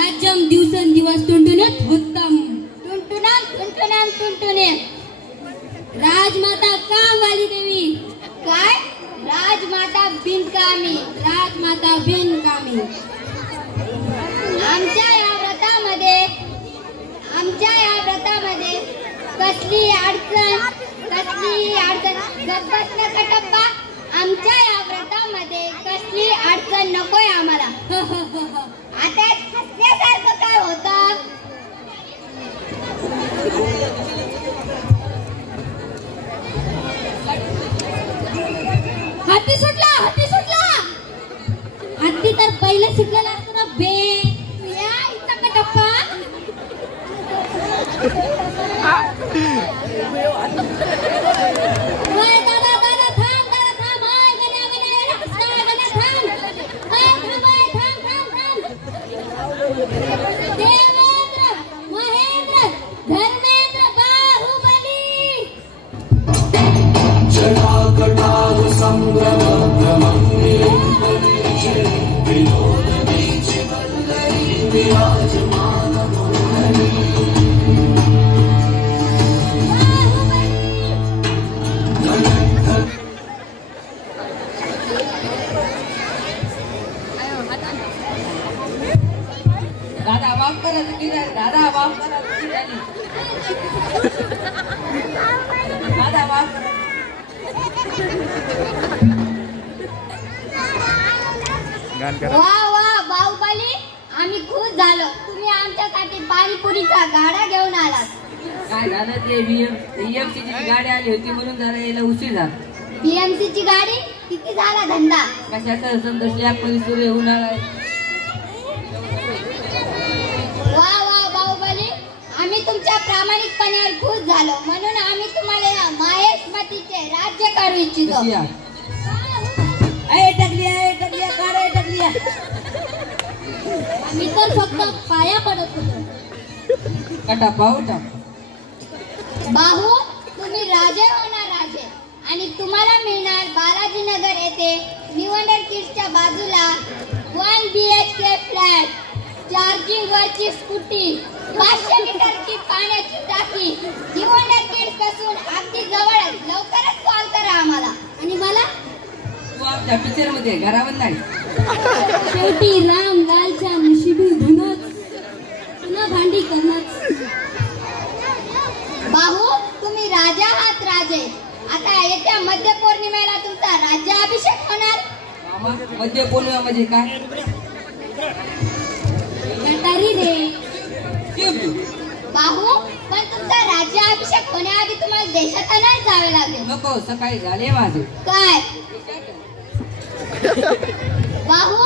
राज्यम दिवसेंदिवस टुनटुनीत उत्तम. टुनटुनीत. राजमाता कामवाली देवी. काय? राजमाता बिनकामी. आमच्या या व्रतामध्ये कसली अडचण गप्पत न कटप्पा. आमच्या या व्रतामध्ये कसली अडचण नकोय आम्हाला. आता हसण्यासारखं काय होतं? हत्ती सुटला. हत्ती तर पहिले सुटलेला असतो ना बे. या इथं कटप्पा. देवेंद्र महेंद्र धर्मेंद्र बाहुबली. जटाकटाह संभ्रमं विनोदवीचि वल्लरी विराजमानमोहनी. दादा माफ करा चुकी झाली. दादा माफ करा. वा बाहुबली, आम्ही खुश झालो. तुम्ही आमच्यासाठी पाणीपुरीचा गाडा घेऊन आलात. काय झालं ते BMC ची गाडी आली होती म्हणून जरा यायला उशीर झाला. BMC ची गाडी? किती झाला धंदा? कशाचा संतोषल्या पोलीस सूर्य उन्हाळा. वा बाहुबली, आम्ही तुमच्या प्रामाणिकपणावर खुश झालो म्हणून आम्ही तुम्हाला या माहेशमतीचे राज्य करू इच्छितो. आम्ही तर फक्त पाया पडत होतो. बाहू, तुम्ही राजे होणार राजे आणि तुम्हाला मिळणार बालाजीनगर येथे निवंडर किड्सच्या बाजूला 1 BHK फ्लॅट, चार्जिंग वरची स्कूटी, 500 लिटरची पाण्याची टाकी. निवंडर किड्स पासून अगदी जवळच. लवकरच कॉल करा आम्हाला. आणि मला तू आमच्या पिक्चर मध्ये घरावर नाही. शेवटी राम लालच्या नशिबी धुनच पुन्हा भांडी करणंच. बाहू, तुम्ही राजा आहात राजे. आता येत्या मध्य पौर्णिमेला तुमचा राज्याभिषेक होणार. मध्य पौर्णिमा म्हणजे काय? गटारी रे. बाहू, पण तुमचा राज्याभिषेक होण्याआधी तुम्हाला देशातच जावे लागेल. नको, सकाळी झाले माझे. काय? बाहू,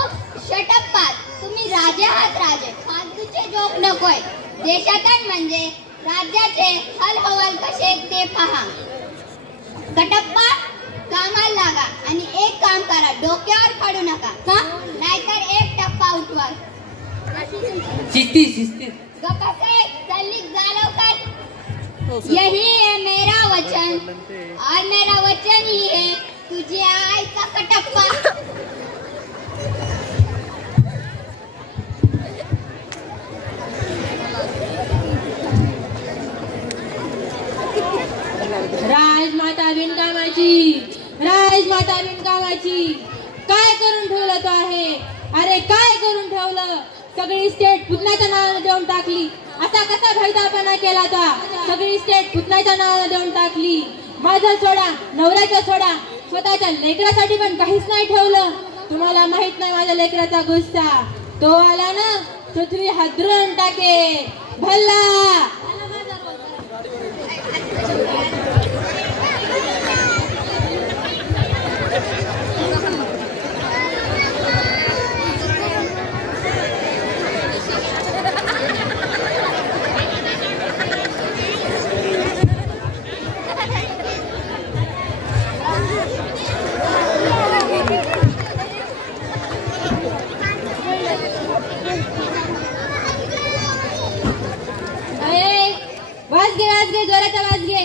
शटप्पात. तुम्ही राजे आहात राजे. फालतूचे जोक नकोय. देशातन म्हणजे राज्याचे हलहवाल कसे ते पहा. कटप्पा, कामाला लागा आणि एक काम करा, डोक्यावर पडू नका. का? नाहीतर एक टप्पा उठवा. शिस्ती. गप्पे चल्ली जालो कर. यही है मेरा वचन और मेरा वचन ही है तुझे आई का कटप्पा. राजमाता बिनकामाची काय करून ठेवलं तो आहे. अरे काय करून ठेवलं. सगळी स्टेट पुतण्याच्या नावाने देऊन टाकली. असा कसा भैदापणा केला तो. सगळी स्टेट पुतण्याच्या नावाने देऊन टाकली. माझा सोडा, नवऱ्याचा सोडा, स्वतःच्या लेकरासाठी पण काहीच नाही ठेवलं. तुम्हाला माहित नाही माझ्या लेकराचा गुस्सा. तो आला ना, पृथ्वी हादरून टाके. भल्ला. वाज घे जोराचा वाज घे.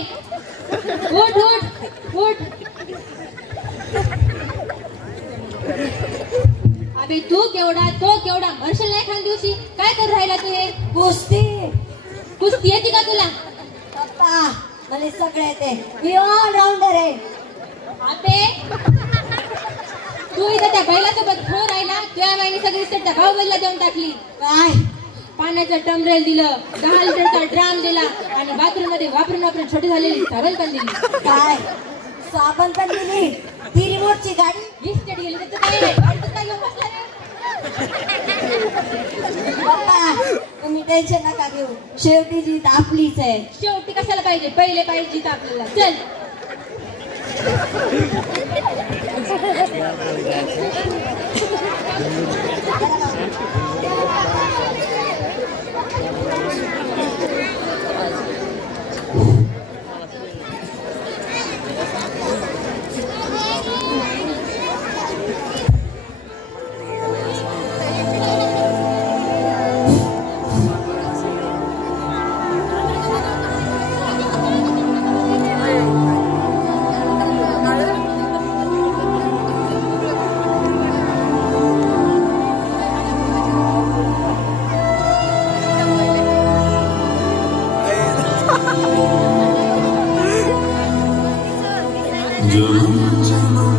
उठ. अबे तू केवढा मरशील नाही खान दिवशी. काय करू राहिला तू हे? कुस्ती येते का तुला? पप्पा मला सगळे येते. मी ऑलराऊंडर आहे. अबे तू इथं त्या बैलासोबत खेळून राहिला. तुझ्या माईने सगळी सेट त्या भाऊबंदला देऊन टाकली. काय पाण्याचं टमरेल दिलं, 10 लिटरचा ड्राम दिला आणि बाथरूम मध्ये वापरून छोटी झालेली साबण पण दिली. काय साबण पण दिली. ती रिमोटची गाडी इस्टेट गेली तर काय गाडीतच काय घेऊन बसला रे? पप्पा तुम्ही टेन्शन नका घेऊ. शेवटी जीत आपलीच आहे. शेवटी कशाला पाहिजे, पहिले पाहिजे जिथं आपल्याला. चल चला.